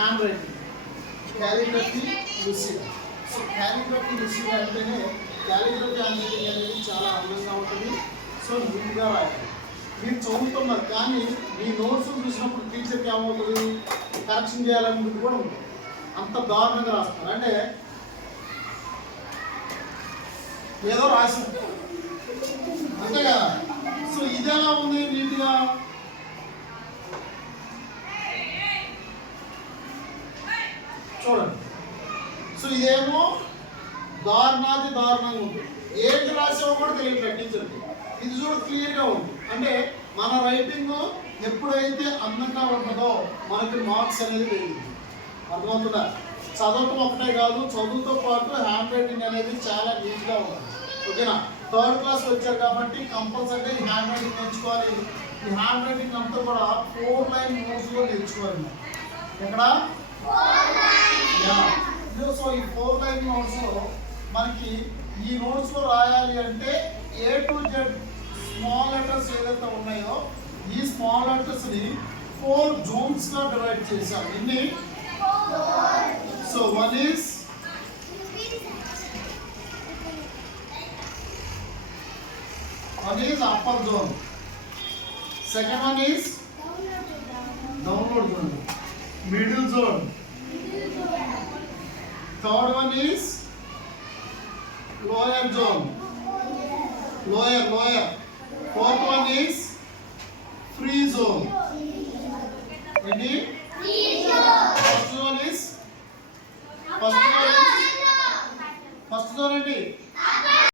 Hand writing, calligraphy lucid. So calligraphy lucid అంటేనే calligraphy hand writing అనేది చాలా అందంగా ఉంటుంది. సో నీట్గా రాయాలి. మీరు చదువుతున్నారు కానీ మీ నోట్స్ చూసినప్పుడు టీచర్కి ఏమవుతుంది, కరెక్షన్ చేయాలనేది కూడా ఉంటుంది. అంత దారుణంగా రాస్తారు. అంటే ఏదో రాసి అంతే కదా. సో ఇది ఎలా ఉంది నీట్గా, చూడండి. సో ఇదేమో దారుణంగా ఉంది. ఏంటి రాసామో కూడా తెలియదు టీచర్కి. ఇది చూడ క్లియర్గా ఉంది. అంటే మన రైటింగ్ ఎప్పుడైతే అందంగా ఉంటుందో మనకి మార్క్స్ అనేది పెరుగుతుంది. అర్థమవుతుందా? చదవటం ఒకటే కాదు, చదువుతో పాటు హ్యాండ్ రైటింగ్ అనేది చాలా నీట్గా ఉంటుంది. ఓకేనా? థర్డ్ క్లాస్ వచ్చారు కాబట్టి కంపల్సరీగా ఈ హ్యాండ్ రైటింగ్ నేర్చుకోవాలి. ఈ హ్యాండ్ రైటింగ్ అంతా కూడా 4 లైన్ నోట్స్లో నేర్చుకోవాలి. ఎక్కడ? సో ఈ 4 లైన్ నోట్స్లో మనకి ఈ నోట్స్లో రాయాలి అంటే A to Z small letters ఏదైతే ఉన్నాయో ఈ స్మాల్ లెటర్స్ని 4 జోన్స్గా డివైడ్ చేశాం. ఎన్ని? So one is upper zone, second one is downward zone, middle zone, third one is lower zone, lower, fourth one is free zone. Any? First zone is any?